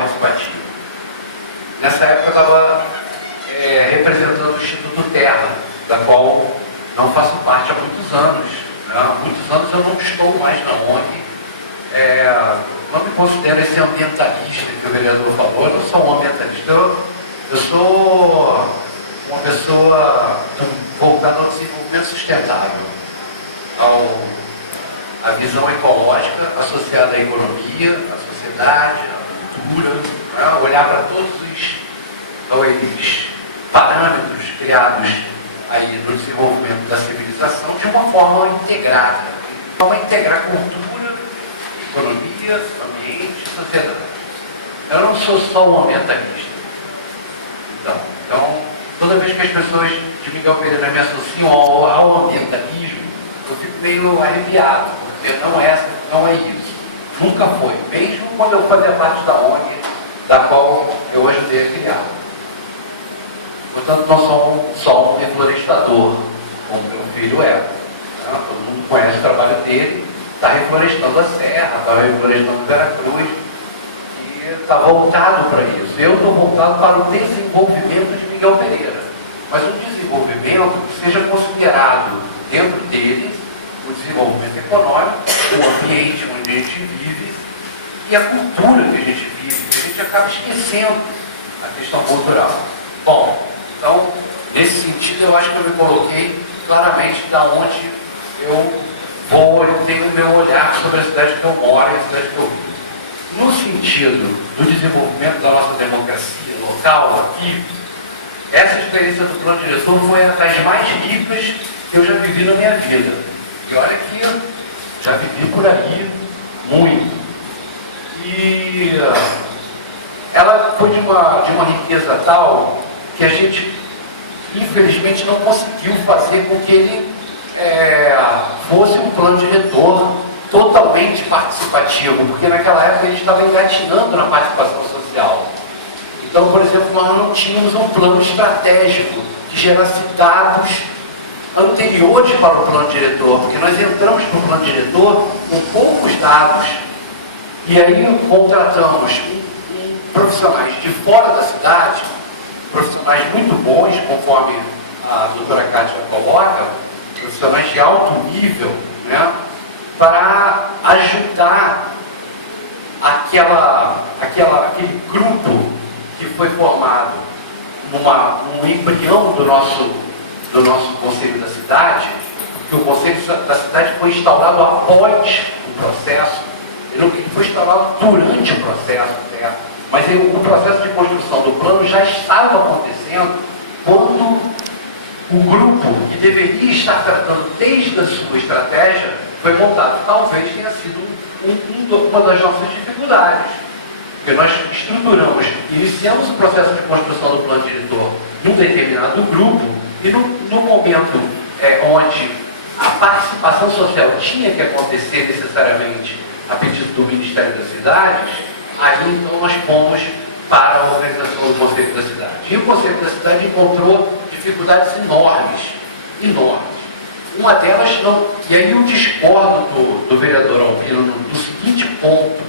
participativo. Nessa época eu estava representando o Instituto Terra, da qual não faço parte há muitos anos. Né? Há muitos anos eu não estou mais na ONG. Não me considero esse ambientalista que o vereador falou. Eu não sou um ambientalista. Eu sou uma pessoa voltada ao desenvolvimento sustentável, à visão ecológica associada à economia, à sociedade, à cultura, né? Olhar para todos os parâmetros criados aí no desenvolvimento da civilização de uma forma integrada. Uma integrar cultura, economia, ambiente, sociedade. Eu não sou só um ambientalista. Então, toda vez que as pessoas de Miguel Pereira me associam ao ambientalismo, eu fico meio arrepiado, porque não é isso. Nunca foi. Mesmo quando eu fazia parte da ONG, da qual eu ajudei a criar. Portanto, não sou só um reflorestador, como meu filho é. Né? Todo mundo conhece o trabalho dele, está reflorestando a Serra, está reflorestando Veracruz, e está voltado para isso. Eu estou voltado para o desenvolvimento de Miguel Pereira. Mas um desenvolvimento que seja considerado dentro dele o desenvolvimento econômico, o ambiente onde a gente vive e a cultura que a gente vive, que a gente acaba esquecendo a questão cultural. Bom, então, nesse sentido, eu acho que eu me coloquei claramente da onde eu vou e tenho o meu olhar sobre a cidade que eu moro e a cidade que eu vivo. No sentido do desenvolvimento da nossa democracia local aqui, essa experiência do plano diretor foi uma das mais ricas que eu já vivi na minha vida. E olha que eu já vivi por aí muito. E ela foi de uma riqueza tal que a gente, infelizmente, não conseguiu fazer com que ele fosse um plano diretor totalmente participativo, porque naquela época a gente estava engatinhando na participação social. Então, por exemplo, nós não tínhamos um plano estratégico que gerasse dados anteriores para o plano diretor, porque nós entramos para o plano diretor com poucos dados e aí contratamos profissionais de fora da cidade, profissionais muito bons, conforme a doutora Kátia coloca, profissionais de alto nível, né, para ajudar aquele grupo que foi formado num embrião do nosso Conselho da Cidade, porque o Conselho da Cidade foi instaurado após o processo, ele foi instaurado durante o processo até, mas o processo de construção do plano já estava acontecendo quando o grupo que deveria estar tratando desde a sua estratégia foi montado. Talvez tenha sido uma das nossas dificuldades. Porque nós iniciamos o processo de construção do plano diretor num determinado grupo e no momento onde a participação social tinha que acontecer necessariamente a pedido do Ministério das Cidades, aí então nós fomos para a organização do Conselho da Cidade. E o Conselho da Cidade encontrou dificuldades enormes. Uma delas, e aí eu discordo do vereador Albino do seguinte ponto,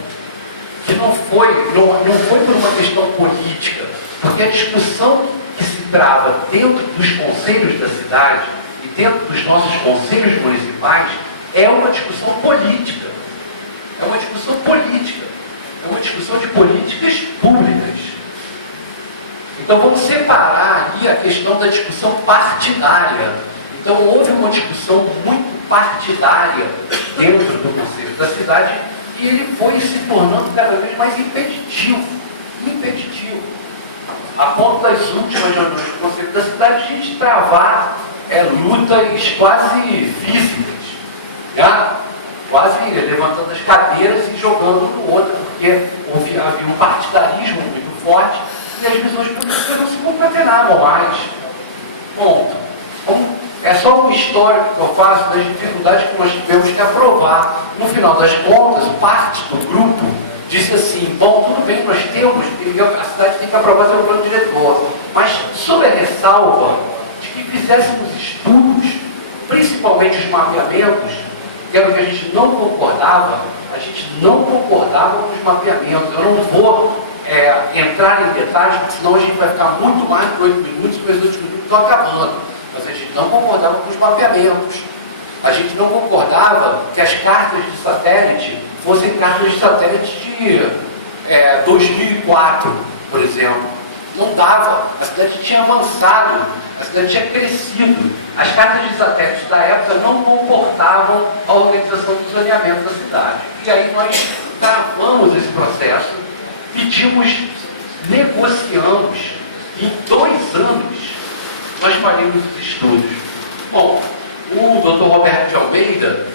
que não foi por uma questão política, porque a discussão que se trava dentro dos conselhos da cidade e dentro dos nossos conselhos municipais é uma discussão política. É uma discussão política. É uma discussão de políticas públicas. Então vamos separar ali a questão da discussão partidária. Então houve uma discussão muito partidária dentro do Conselho da Cidade e ele foi se tornando cada vez mais impeditivo. A ponto das últimas reuniões do Conselho da Cidade, a gente travar lutas quase físicas, né? Quase levantando as cadeiras e jogando um no outro, porque havia um partidarismo muito forte e as visões políticas não se concatenavam mais. Ponto. É só um histórico que eu faço das dificuldades que nós tivemos que aprovar. No final das contas, parte do grupo disse assim: bom, tudo bem, nós temos, a cidade tem que aprovar seu plano diretor, mas sob a ressalva de que fizéssemos estudos, principalmente os mapeamentos, que era o que a gente não concordava com os mapeamentos. Eu não vou entrar em detalhes, porque senão a gente vai ficar muito mais de 8 minutos, e os 8 minutos estão acabando. Mas a gente não concordava com os mapeamentos. A gente não concordava que as cartas de satélite fossem cartas de satélite de 2004, por exemplo. Não dava. A cidade tinha avançado, a cidade tinha crescido. As cartas de satélite da época não comportavam a organização do zoneamento da cidade. E aí nós travamos esse processo, negociamos, em 2 anos nós faríamos os estudos. Bom, o Dr. Roberto de Almeida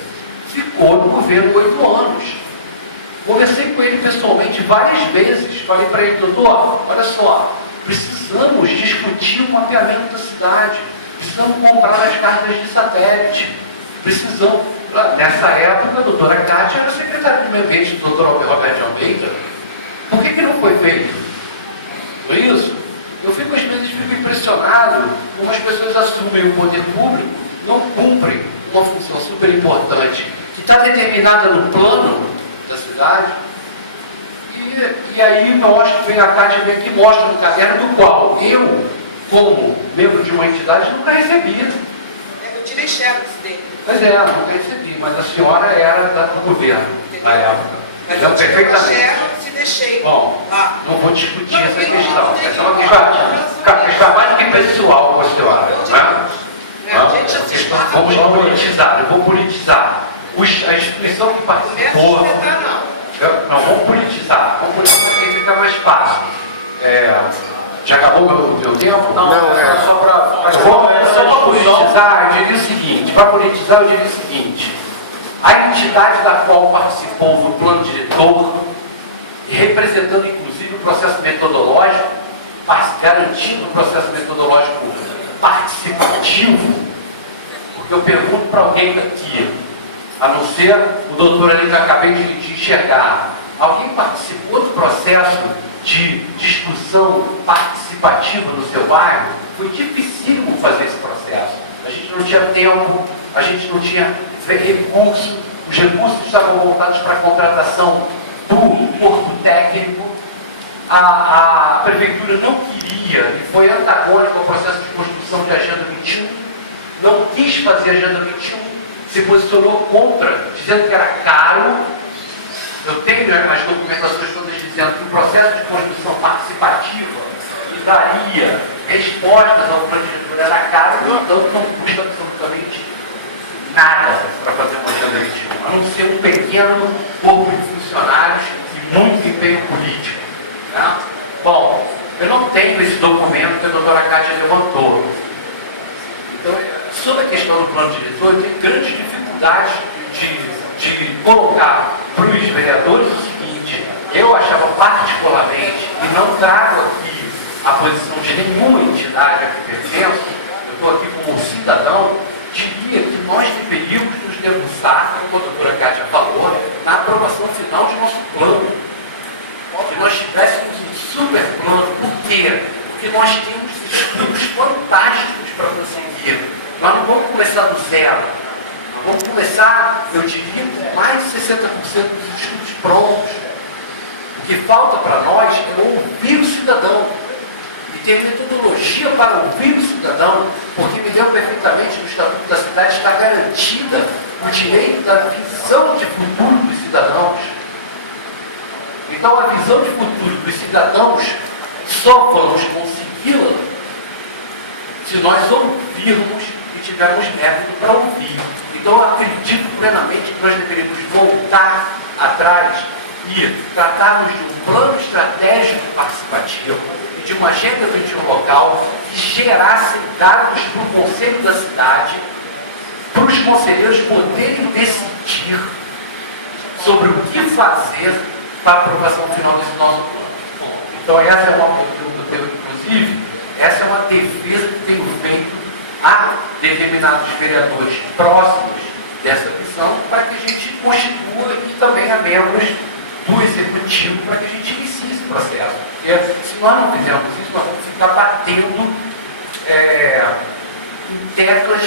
ficou no governo 8 anos. Conversei com ele pessoalmente várias vezes. Falei para ele: doutor, olha só, precisamos discutir o mapeamento da cidade, precisamos comprar as cartas de satélite, precisamos. Nessa época, a doutora Cátia era secretária de meio ambiente do doutor Roberto de Almeida. Por que não foi feito? Por isso, eu fico às vezes impressionado como as pessoas assumem o poder público, não cumprem uma função super importante, que está determinada no plano da cidade. E aí mostra, vem a Cátia vem aqui, mostra no caderno do qual eu, como membro de uma entidade, nunca recebi. Eu tirei xerox dele. Pois é, nunca recebi, mas a senhora era do governo na época. Mas então, eu tirei perfeitamente. xerox e deixei. Bom, lá. não vou discutir Não, essa eu não questão. tenho Essa é uma questão mais que pessoal com a senhora. A gente já se esbarra Vamos muito. politizar, eu vou politizar. A instituição que participou. Não, vamos politizar porque fica mais fácil. Já acabou o meu tempo? Não, só para politizar, eu diria o seguinte: a entidade da qual participou do plano diretor, representando inclusive o processo metodológico, garantindo o processo metodológico participativo, porque eu pergunto para alguém daqui, a não ser o doutor ali que eu acabei de enxergar, alguém participou do processo de discussão participativa no seu bairro? Foi dificílimo fazer esse processo. A gente não tinha tempo, a gente não tinha recursos, os recursos estavam voltados para a contratação do corpo técnico. A prefeitura não queria, e foi antagônico ao processo de construção de Agenda 21, não quis fazer a Agenda 21, se posicionou contra, dizendo que era caro. Eu tenho as documentações todas dizendo que o processo de construção participativa que daria respostas ao plano diretor era caro, então não custa absolutamente nada para fazer uma Agenda 21, a não ser um pequeno corpo de funcionários e muito empenho político. Né? Bom, eu não tenho esse documento que a doutora Cátia levantou. Então, sobre a questão do plano diretor, eu tenho grandes dificuldades de colocar para os vereadores o seguinte: eu achava particularmente, e não trago aqui a posição de nenhuma entidade a que pertenço, eu estou aqui como cidadão, diria que nós deveríamos nos debruçar, como a doutora Cátia falou, na aprovação final de nosso plano. Que nós tivéssemos um super plano. Por quê? Porque nós temos estudos fantásticos para conseguir. Nós não vamos começar do zero. Nós vamos começar, eu diria, com mais de 60% dos estudos prontos. O que falta para nós é ouvir o cidadão. E ter metodologia para ouvir o cidadão, porque me deu perfeitamente no Estatuto da Cidade, está garantida o direito da visão de futuro dos cidadãos. Então, a visão de futuro dos cidadãos só vamos consegui-la se nós ouvirmos e tivermos método para ouvir. Então, eu acredito plenamente que nós deveríamos voltar atrás e tratarmos de um plano estratégico participativo, de uma agenda 21 local que gerasse dados para o conselho da cidade, para os conselheiros poderem decidir sobre o que fazer para a aprovação final desse nosso plano. Então, essa é uma pergunta, inclusive, essa é uma defesa que tenho feito a determinados vereadores próximos dessa missão, para que a gente constitua e também a membros do Executivo, para que a gente inicie esse processo. Porque se nós não fizermos isso, nós vamos ficar batendo em teclas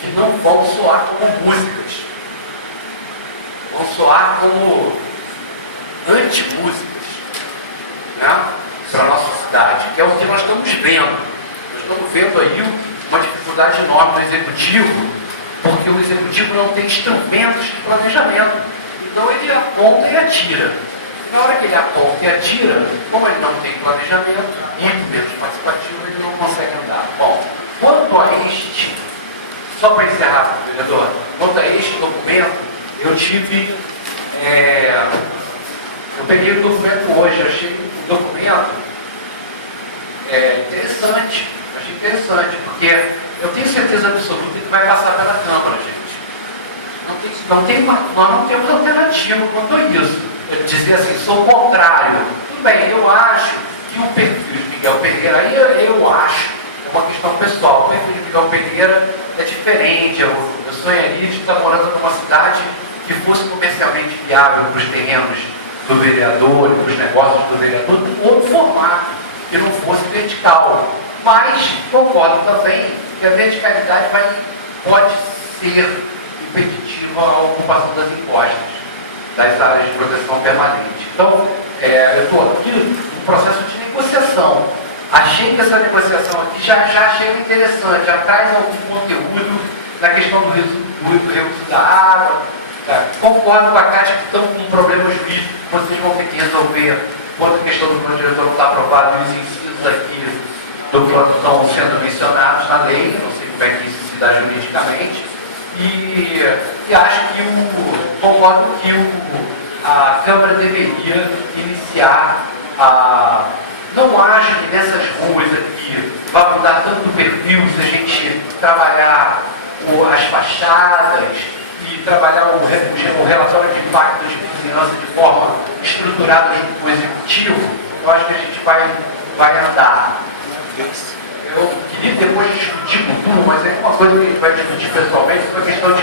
que não vão soar como músicas, vão soar como anti-músicas. né, para a nossa cidade, que é o que nós estamos vendo. Nós estamos vendo aí uma dificuldade enorme no executivo, porque o executivo não tem instrumentos de planejamento. Então ele aponta e atira. Na hora que ele aponta e atira, como ele não tem planejamento, muito menos participativo, ele não consegue andar. Bom, quanto a este, só para encerrar, vereador, quanto a este documento, eu tive, eu peguei o documento hoje, eu achei o documento interessante, achei interessante, porque eu tenho certeza absoluta que vai passar pela Câmara, gente. Nós não temos alternativa quanto a isso. Eu dizer assim, sou o contrário. Tudo bem, eu acho que o perfil de Miguel Pereira, aí eu acho, é uma questão pessoal, o perfil de Miguel Pereira é diferente. Eu sonharia de estar morando numa cidade que fosse comercialmente viável para os terrenos do vereador e para os negócios do vereador, com outro formato, que não fosse vertical. Mas concordo também que a verticalidade pode ser impeditiva à ocupação das encostas, das áreas de proteção permanente. Então, eu estou aqui no processo de negociação. Achei que essa negociação aqui já achei interessante, já traz algum conteúdo na questão do reuso da água. Tá? Concordo com a Cátia que estão com um problema jurídico que vocês vão ter que resolver quando a questão do plano diretor não está aprovado, e os incisos aqui do plano estão sendo mencionados na lei, não sei como é que isso se dá juridicamente. E acho que concordo que a Câmara deveria iniciar não acho que nessas ruas aqui vai mudar tanto o perfil se a gente trabalhar as fachadas e trabalhar o relatório de impacto de vizinhança de forma estruturada junto com o executivo. Eu acho que a gente vai andar. Eu queria depois discutir com tudo, mas é uma coisa que a gente vai discutir pessoalmente, é uma questão de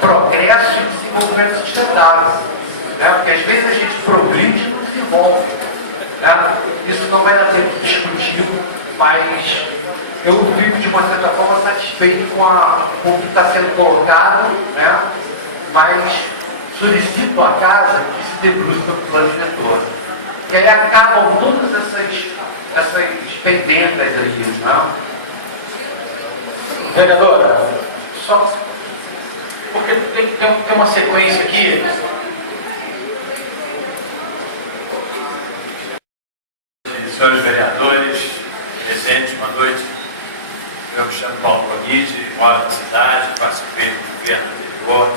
progresso e desenvolvimento sustentável. Né? Porque às vezes a gente progride e não desenvolve. Né? Isso não vai dar tempo de discutir, mas eu fico de uma certa forma satisfeito com o que está sendo colocado, né? Mas solicito à casa que se debruce sobre o plano diretor. E aí acabam todas essas pendências aí, não? Vereadora, só porque tem uma sequência aqui. Senhores vereadores, presentes, boa noite. Eu me chamo Paulo Bonide, moro na cidade, participei do governo anterior,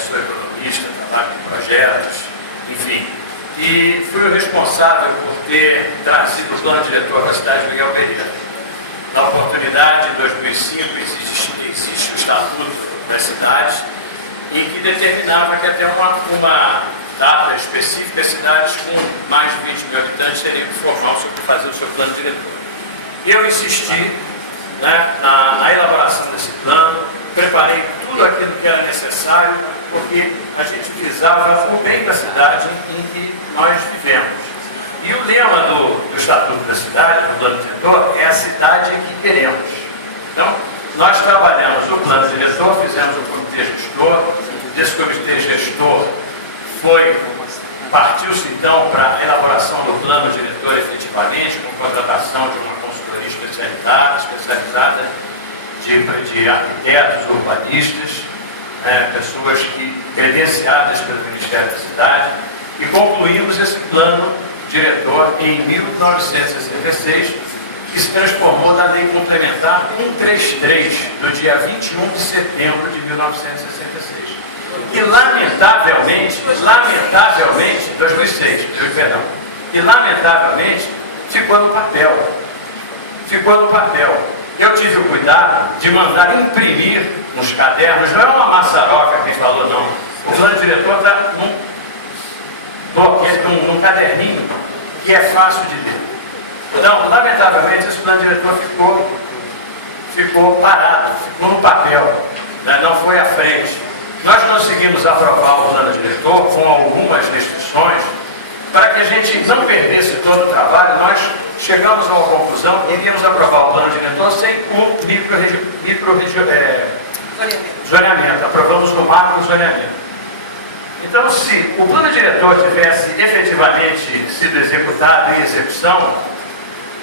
sou economista, trabalho com projetos, enfim. E fui o responsável por ter trazido o plano diretor da cidade de Miguel Pereira. Na oportunidade, em 2005, existe o Estatuto das Cidades, em que determinava que até uma data específica, as cidades com mais de 20 mil habitantes teriam que formar fazer o seu plano diretor. E eu insisti, né, na elaboração desse plano, preparei tudo aquilo que era necessário, porque a gente visava o bem da cidade em que nós vivemos. E o lema do Estatuto da Cidade, do plano diretor, é a cidade que queremos. Então, nós trabalhamos o plano diretor, fizemos o comitê gestor, desse comitê gestor partiu-se então para a elaboração do plano diretor efetivamente, com contratação de uma consultoria especializada de arquitetos, urbanistas, pessoas credenciadas pelo Ministério da Cidade, e concluímos esse plano diretor em 1966, que se transformou na Lei Complementar 133, no dia 21 de setembro de 1966. E lamentavelmente, 2006, perdão, e lamentavelmente ficou no papel. Eu tive o cuidado de mandar imprimir nos cadernos, não é uma maçaroca quem falou não, o plano diretor está num caderninho que é fácil de ler. Então, lamentavelmente, esse plano diretor ficou parado, ficou no papel, né? Não foi à frente. Nós conseguimos aprovar o plano diretor com algumas restrições, para que a gente não perdesse todo o trabalho. Nós chegamos a uma conclusão e iríamos aprovar o plano diretor sem o zoneamento. Aprovamos no macro zoneamento. Então, se o plano diretor tivesse efetivamente sido executado em execução,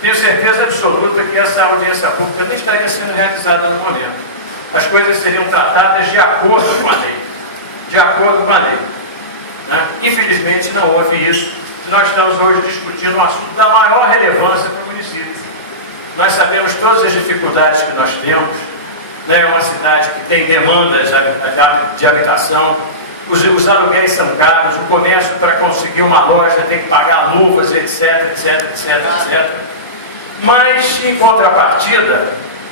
tenho certeza absoluta que essa audiência pública nem estaria sendo realizada no momento. As coisas seriam tratadas de acordo com a lei. De acordo com a lei. Né? Infelizmente, não houve isso. Nós estamos hoje discutindo um assunto da maior relevância para o município. Nós sabemos todas as dificuldades que nós temos. É uma cidade que tem demandas de habitação. Os aluguéis são caros, o comércio para conseguir uma loja tem que pagar luvas, etc. Mas, em contrapartida,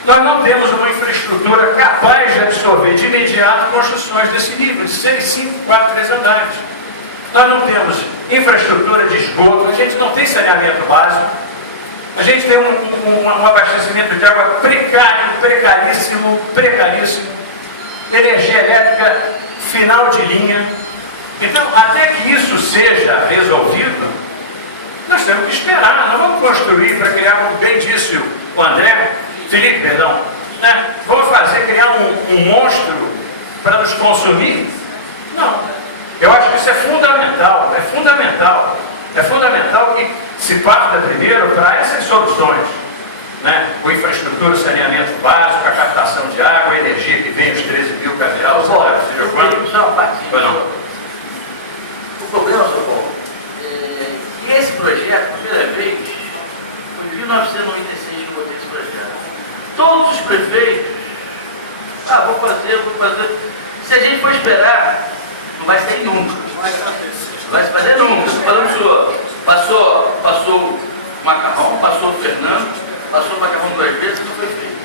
nós não temos uma infraestrutura capaz de absorver de imediato construções desse nível, de 6, 5, 4, 3 andares. Nós não temos infraestrutura de esgoto, a gente não tem saneamento básico, a gente tem um abastecimento de água precário, precaríssimo, energia elétrica final de linha. Então, até que isso seja resolvido, nós temos que esperar, não vamos construir para criar, como bem disse o Felipe, perdão, né? Vamos criar um monstro para nos consumir? Não. Eu acho que isso é fundamental que se parta primeiro para essas soluções, né? Com infraestrutura, saneamento básico, a captação de água, a energia que vem, os 13 mil capitais, seja quanto. O problema, Sr. Paulo, é que esse projeto, a primeira vez, foi em 1996 que eu botei esse projeto. Todos os prefeitos, vou fazer. Se a gente for esperar, não vai sair nunca. Não vai se fazer nunca. Falando, senhor, passou o macarrão, passou o Fernando, passou o macarrão 2 vezes e não foi feito.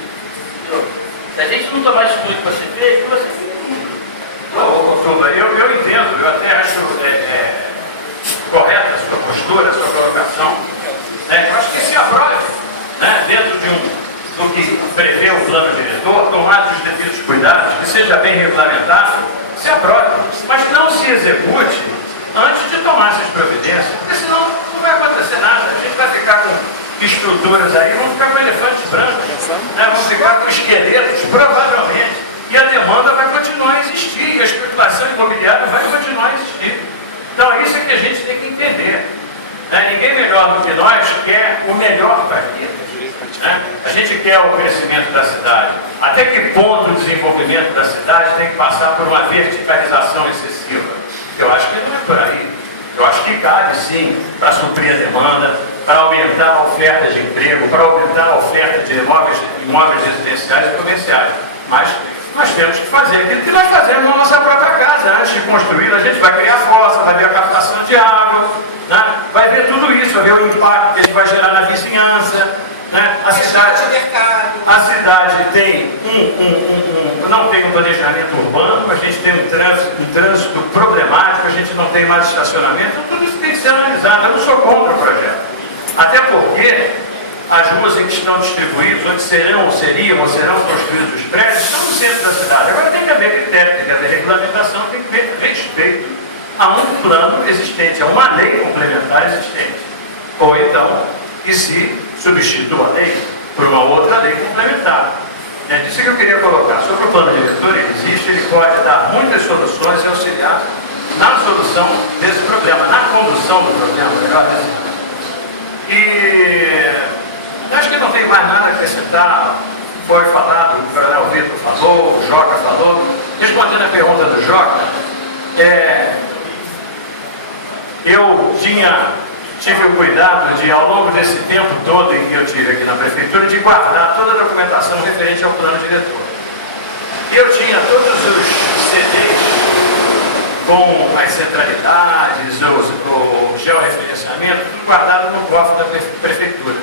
Entendeu? Se a gente não tomar atitude para ser feito, não vai ser feito nunca. Eu entendo, eu até acho correta a sua postura, a sua colocação. Eu acho que se aprove, né, dentro do que prevê o plano diretor, tomados os devidos cuidados, que seja bem regulamentado, se aprove, mas não se execute antes de tomar essas providências, porque senão não vai acontecer nada. A gente vai ficar com estruturas aí, vamos ficar com elefantes brancos, né, vamos ficar com esqueletos, provavelmente, e a demanda vai continuar a existir, e a especulação imobiliária vai continuar a existir. Então, é isso que a gente tem que entender. Né? Ninguém melhor do que nós quer o melhor para aqui. Né? A gente quer o crescimento da cidade. Até que ponto o desenvolvimento da cidade tem que passar por uma verticalização excessiva? Eu acho que não é por aí. Eu acho que cabe sim para suprir a demanda, para aumentar a oferta de emprego, para aumentar a oferta de imóveis residenciais e comerciais. Mas nós temos que fazer aquilo que nós fazemos na nossa própria casa. Antes de construí-la, a gente vai criar fossa, vai ver a captação de água, né? Vai ver tudo isso, vai ver o impacto que a gente vai gerar na vizinhança. Né? A cidade tem não tem um planejamento urbano, a gente tem um trânsito problemático, a gente não tem mais estacionamento, então tudo isso tem que ser analisado. Eu não sou contra o projeto. Até porque as ruas em que estão distribuídas, onde serão construídos os prédios, estão no centro da cidade. Agora tem que haver critério, tem que haver regulamentação, tem que haver respeito a um plano existente, a uma lei complementar existente. Ou então, que se substitua a lei por uma outra lei complementar. É disso que eu queria colocar. Sobre o plano diretor, ele existe, ele pode dar muitas soluções e auxiliar na solução desse problema, na condução do problema, melhor dizendo. E acho que não tem mais nada a acrescentar. Foi falado, o Coronel Vitor falou, o Joca falou. Respondendo a pergunta do Joca, eu tive o cuidado de, ao longo desse tempo todo em que eu estive aqui na prefeitura, de guardar toda a documentação referente ao plano diretor. E eu tinha todos os CDs com as centralidades, o georreferenciamento, tudo guardado no cofre da prefeitura.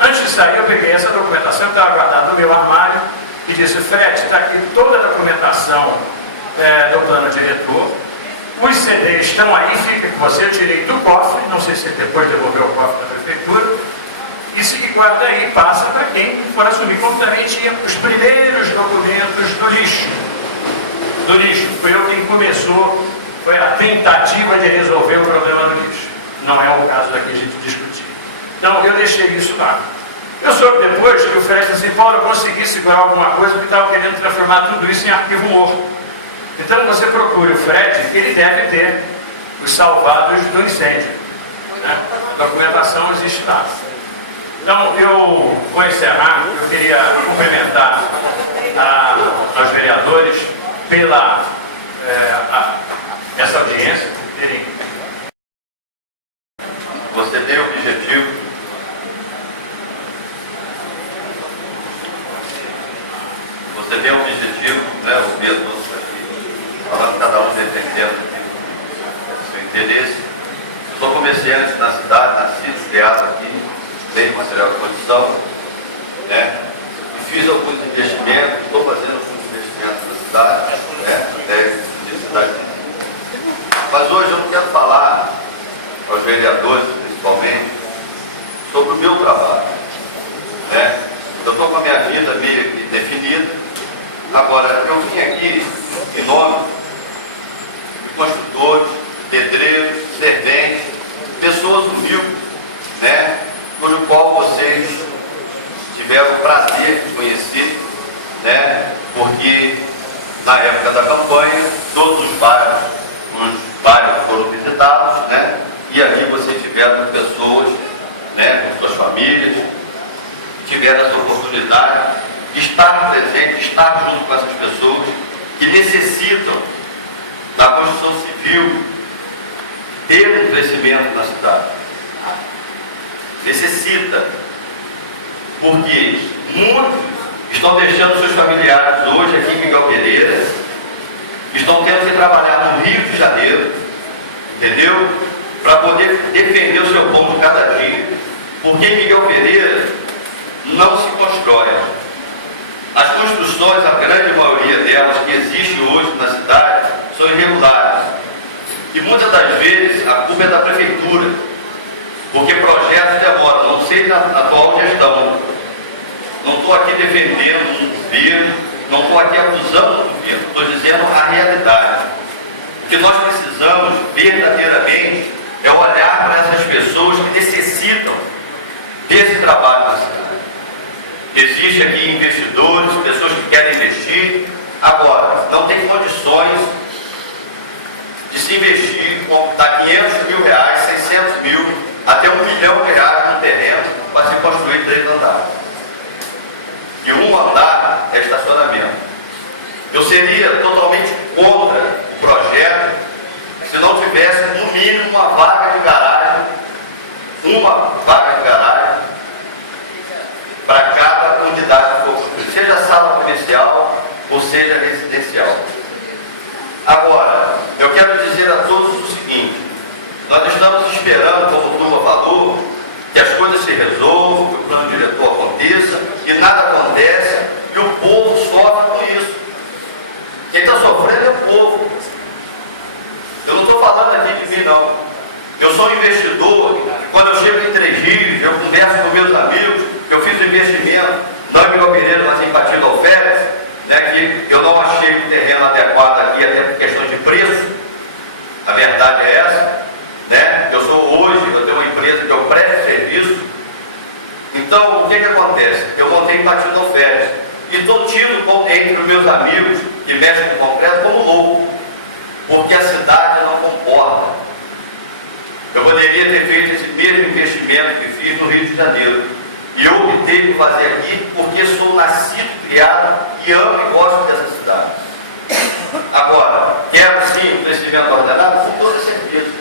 Antes de sair, eu peguei essa documentação que estava guardada no meu armário e disse: Fred, está aqui toda a documentação do plano diretor. Os CDs estão aí, fica com você. Eu tirei do cofre, não sei se depois devolveu o cofre da prefeitura, e se guarda aí e passa para quem for assumir. Como também tinha os primeiros documentos do lixo. Foi eu quem começou, foi a tentativa de resolver o problema do lixo. Não é o caso daqui a gente discutir. Então eu deixei isso lá. Eu soube depois que o Fred disse assim: Paulo, eu consegui segurar alguma coisa porque estava querendo transformar tudo isso em arquivo morto. Então você procura o Fred, que ele deve ter os salvados do incêndio, né? A documentação existe lá. Então eu vou encerrar. Eu queria cumprimentar aos vereadores pela essa audiência, por terem. Você tem o objetivo né, ouvir todos aqui, falando cada um defendendo o seu interesse. Eu sou comerciante na cidade, nascido, criado aqui, tenho material de condição, né? E fiz alguns investimentos, estou fazendo alguns investimentos na cidade, né? Até de cidade. Mas hoje eu não quero falar aos vereadores, principalmente, sobre o meu trabalho, né? Eu estou com a minha vida meio que definida. Agora, eu vim aqui em nome de construtores, pedreiros, serventes, pessoas humildes, né? Cujo qual vocês tiveram o prazer de conhecer, né? Porque na época da campanha, todos os bairros foram visitados, né? E aqui vocês tiveram pessoas, né, com suas famílias, que tiveram essa oportunidade de estar presente, de estar junto com essas pessoas que necessitam da construção civil ter um crescimento na cidade. Necessita, porque muitos estão deixando seus familiares hoje aqui em Miguel Pereira, estão tendo que trabalhar no Rio de Janeiro, entendeu? Para poder defender o seu povo cada dia, porque em Miguel Pereira não se constrói. As construções, a grande maioria delas que existe hoje na cidade, são irregulares. E muitas das vezes a culpa é da prefeitura, porque projetos demoram, não sei na atual gestão. Não estou aqui defendendo um governo, não estou aqui acusando o governo, estou dizendo a realidade. O que nós precisamos verdadeiramente é olhar para essas pessoas que necessitam desse trabalho na cidade. Existe aqui investidores, pessoas que querem investir, agora não tem condições de se investir, dar 500 mil reais, 600 mil, até R$1 milhão no terreno para se construir 3 andares. E um andar é estacionamento. Eu seria totalmente contra o projeto se não tivesse no mínimo uma vaga de garagem, para cada unidade que for construída, seja sala comercial ou seja residencial. Agora, eu quero dizer a todos o seguinte: nós estamos esperando, como o Turma falou, que as coisas se resolvam, que o plano diretor aconteça, e nada acontece, e o povo sofre com isso. Quem está sofrendo é o povo. Eu não estou falando aqui de mim, não. Eu sou um investidor, quando eu chego em Três Rios, eu converso com meus amigos, eu fiz um investimento, não em Miguel Pereira, mas em Partido Alferes, né, que eu não achei o terreno adequado aqui, até por questões de preço. A verdade é essa, né? Eu tenho uma empresa que eu presto serviço. Então, o que acontece? Eu montei em Partido Alferes e estou tido entre os meus amigos que mexem com concreto como louco, porque a cidade não comporta. Eu poderia ter feito esse mesmo investimento que fiz no Rio de Janeiro. E eu optei por fazer aqui porque sou nascido, criado e amo e gosto dessa cidade. Agora, quero sim um crescimento ordenado? Com toda certeza.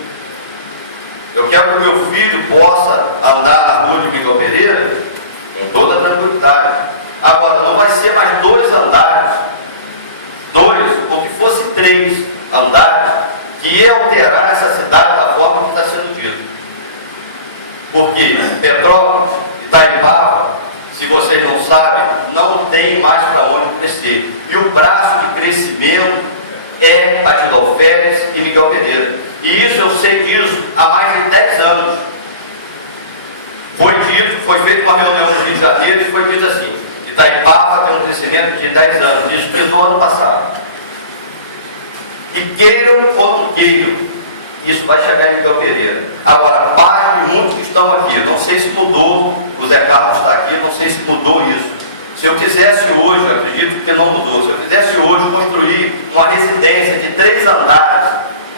Eu quero que o meu filho possa andar na rua de Miguel Pereira com toda tranquilidade. Agora, não vai ser mais 2 andares, ou que fosse 3 andares, que ia alterar essa cidade da forma que está sendo dito. Porque Petrópolis, Itaipava, se vocês não sabem, não tem mais para onde crescer. E o braço de crescimento é Partido Alferes e Miguel Pereira. E isso eu sei disso há mais de 10 anos. Foi feita uma reunião no Rio de Janeiro e foi dito assim: Itaipava tem um crescimento de 10 anos, isso desde o ano passado. E queiram ou não queiram, isso vai chegar em Miguel Pereira. Agora, parte de muitos que estão aqui, não sei se mudou, o Zé Carlos está aqui, não sei se mudou isso. Se eu quisesse hoje, eu acredito que não mudou, se eu quisesse hoje construir uma residência de 3 andares,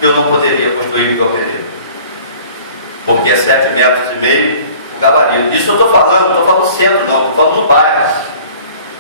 eu não poderia construir Miguel Pereira. Porque é 7,5 metros o gabarito. Isso eu estou falando, não estou falando centro não, estou falando no bairro.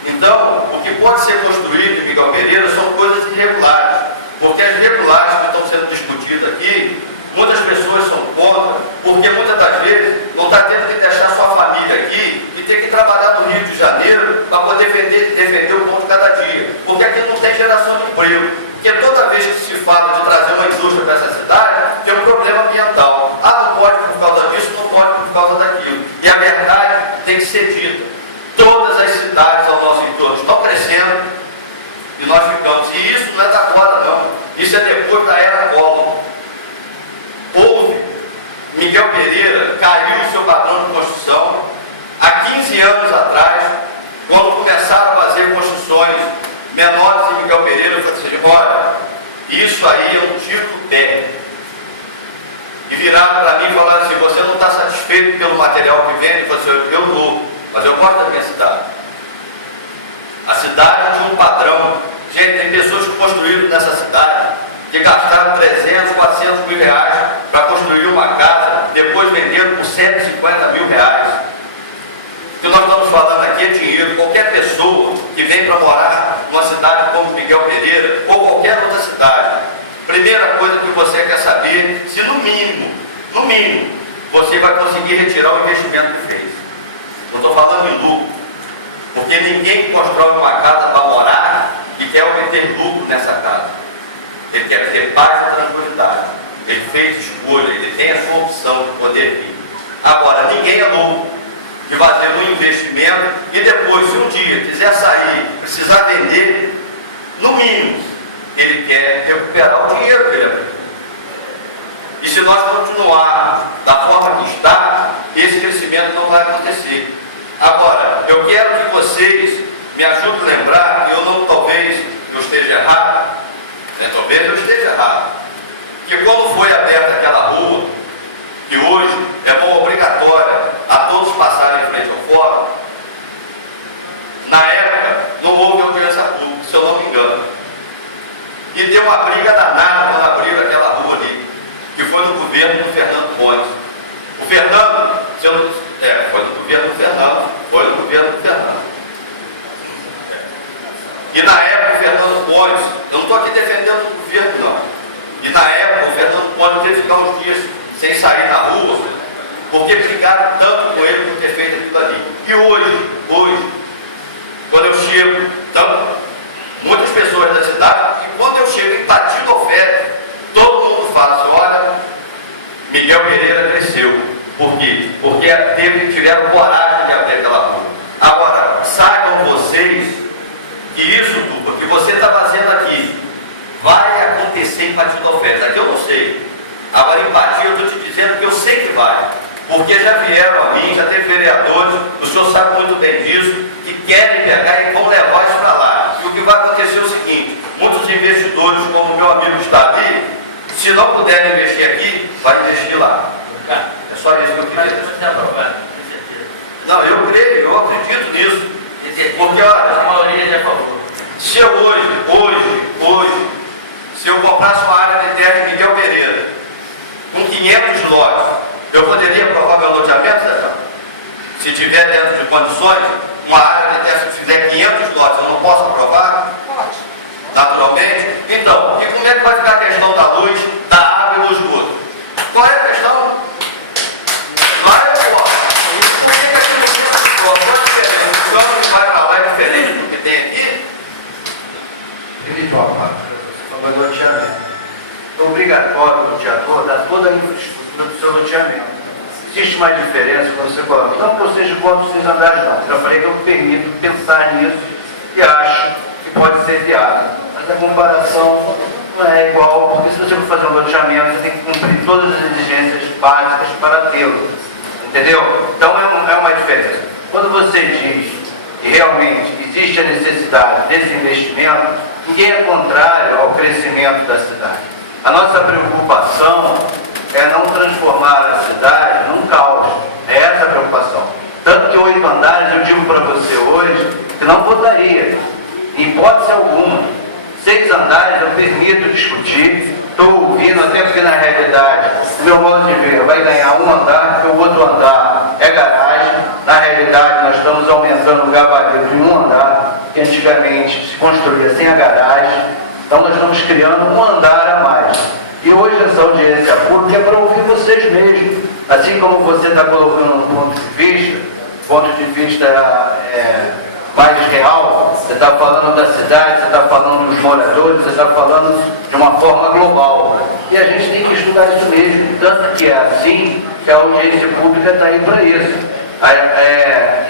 Então, o que pode ser construído em Miguel Pereira são coisas irregulares. Porque as regulares que estão sendo discutidas aqui, muitas pessoas são contra, porque muitas das vezes não está tendo que deixar sua família aqui e ter que trabalhar no Rio de Janeiro para poder defender o pão de cada dia. Porque aqui não tem geração de emprego. Porque toda vez que se fala de trazer uma indústria para essa cidade, tem um problema ambiental. Ah, não pode por causa disso, não pode por causa daquilo. E a verdade tem que ser dita. Todas as cidades ao nosso entorno estão crescendo e nós ficamos. E isso não é da agora, não. Isso é depois da era Collor. Houve, Miguel Pereira caiu o seu padrão de construção há 15 anos atrás, quando começaram a fazer construções menores em Miguel Pereira. Eu falei assim, olha, isso aí é um tiro do pé. E viraram para mim e falaram assim, você não está satisfeito pelo material que vende? Eu falei assim, eu não, mas eu gosto da minha cidade. A cidade tinha um padrão. Gente, tem pessoas que construíram nessa cidade, que gastaram 300, 400 mil reais para construir uma casa, depois venderam por 150 mil reais. O que nós estamos falando aqui é dinheiro. Qualquer pessoa que vem para morar numa cidade como Miguel Pereira, ou qualquer outra cidade, primeira coisa que você quer saber, se no mínimo, você vai conseguir retirar o investimento que fez. Eu estou falando em lucro, porque ninguém constrói uma casa para morar e quer obter lucro nessa casa. Ele quer ter paz e tranquilidade. Ele fez escolha, ele tem a sua opção de poder vir. Agora, ninguém é louco de fazer um investimento e depois, se um dia quiser sair, precisar vender, no mínimo, ele quer recuperar o dinheiro que ele aprendeu. E se nós continuarmos da forma que está, esse crescimento não vai acontecer. Agora, eu quero que vocês me ajudem a lembrar, que talvez eu esteja errado, talvez eu esteja errado, que quando foi aberta aquela rua, que hoje é uma obrigatória a todos passarem em frente ao fórum, na época não houve audiência pública, se eu não me engano. E deu uma briga danada quando abriu aquela rua ali, que foi no governo do Fernando Pontes. O Fernando, foi no governo do Fernando. E na época o Fernando Pontes, eu não estou aqui defendendo o governo não, e na época o Fernando Pontes teve que ficar uns dias sem sair na rua, porque brigaram tanto com ele por ter feito aquilo ali. E hoje, quando eu chego, muitas pessoas da cidade, e quando eu chego em Partido Oferta, todo mundo fala assim, olha, Miguel Pereira cresceu. Por quê? Porque tiveram coragem de abrir aquela rua. Agora, saibam vocês que isso tudo que você está fazendo aqui vai acontecer em Partido Oferta. Aqui eu não sei. Agora, empatia, eu estou te dizendo que eu sei que vai. Porque já vieram a mim, já tem vereadores, o senhor sabe muito bem disso, que querem pegar e vão levar isso para lá. E o que vai acontecer é o seguinte, muitos investidores, como o meu amigo está ali, se não puderem investir aqui, vai investir lá. É só isso que eu queria dizer. Não, eu creio, eu acredito nisso. Porque, olha, a maioria é a favor. se eu hoje, se eu comprasse uma área de terra em Miguel Pereira, com 500 lotes, eu poderia aprovar meu loteamento, Zé? Se tiver dentro de condições, uma área de terra, se fizer 500 lotes, eu não posso aprovar? Pode. Naturalmente. Então, e como é que vai ficar a questão da luz, da água e do esgoto? Qual é a questão? Lá eu posso. Por que aqui não fica diferente? O cano que vai para lá é diferente do que tem aqui? Você falou do loteamento. É obrigatório o loteador dar toda a infraestrutura do seu loteamento. Existe uma diferença quando você coloca. Não que eu seja contra os 6 andares, não. Eu falei que eu permito pensar nisso e acho que pode ser viável. Mas a comparação não é igual, porque se você for fazer um loteamento, você tem que cumprir todas as exigências básicas para tê-lo. Entendeu? Então é uma diferença. Quando você diz que realmente existe a necessidade desse investimento, ninguém é contrário ao crescimento da cidade. A nossa preocupação é não transformar a cidade num caos. É essa a preocupação. Tanto que 8 andares, eu digo para você hoje, senão votaria. Em hipótese alguma. 6 andares eu permito discutir, estou ouvindo, até porque na realidade, o meu modo de ver, vai ganhar um andar, porque o outro andar é garagem. Na realidade, nós estamos aumentando o gabarito em um andar, que antigamente se construía sem a garagem. Então nós estamos criando um andar a mais. E hoje essa audiência pública é para ouvir vocês mesmos. Assim como você está colocando um ponto de vista mais real, você está falando da cidade, você está falando dos moradores, você está falando de uma forma global. E a gente tem que estudar isso mesmo. Tanto que é assim que a audiência pública está aí para isso.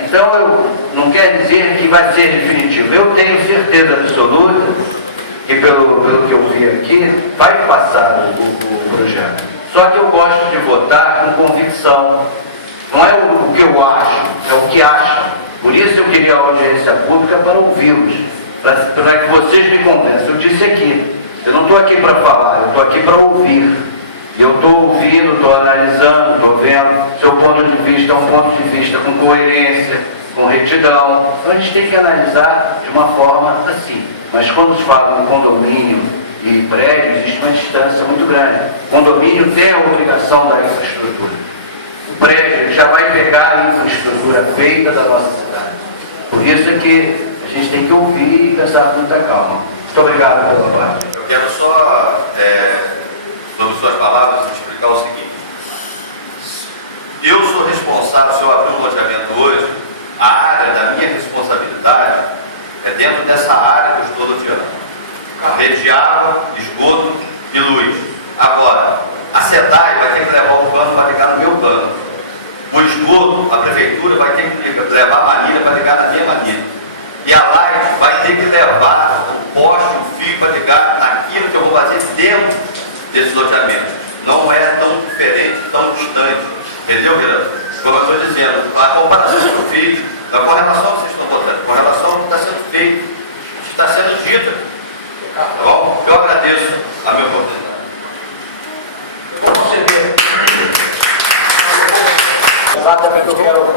Então, não quer dizer que vai ser definitivo. Eu tenho certeza absoluta que, pelo que eu vi aqui, vai passar o projeto. Só que eu gosto de votar com convicção. Não é o que eu acho, é o que acham. Por isso eu queria a audiência pública para ouvi-los, para que vocês me convencem. Eu disse aqui, eu não estou aqui para falar, eu estou aqui para ouvir. Eu estou ouvindo, estou analisando, estou vendo. Seu ponto de vista é um ponto de vista com coerência, com retidão. Então a gente tem que analisar de uma forma assim. Mas quando se fala em condomínio e prédio, existe uma distância muito grande. O condomínio tem a obrigação da infraestrutura. O prédio já vai pegar a infraestrutura feita da nossa cidade. Por isso é que a gente tem que ouvir e pensar com muita calma. Muito obrigado pela parte. Eu quero só, sobre suas palavras, explicar o seguinte. Eu sou responsável, se eu abrir um loteamento hoje, a área da minha responsabilidade é dentro dessa área que eu estou loteando. A rede de água, esgoto e luz. Agora, a SEDAI vai ter que levar o cano para ligar no meu cano. O esgoto, a prefeitura vai ter que levar a manilha para ligar na minha manilha. E a Light vai ter que levar o poste, o fio para ligar naquilo que eu vou fazer dentro desse loteamento. Não é tão diferente, tão distante. Entendeu, Guilherme? Como eu estou dizendo, a comparação que eu fiz, a correlação que vocês estão botando, a correlação que está sendo feita, está sendo dita. Tá bom? Eu agradeço a minha oportunidade. Exatamente, eu quero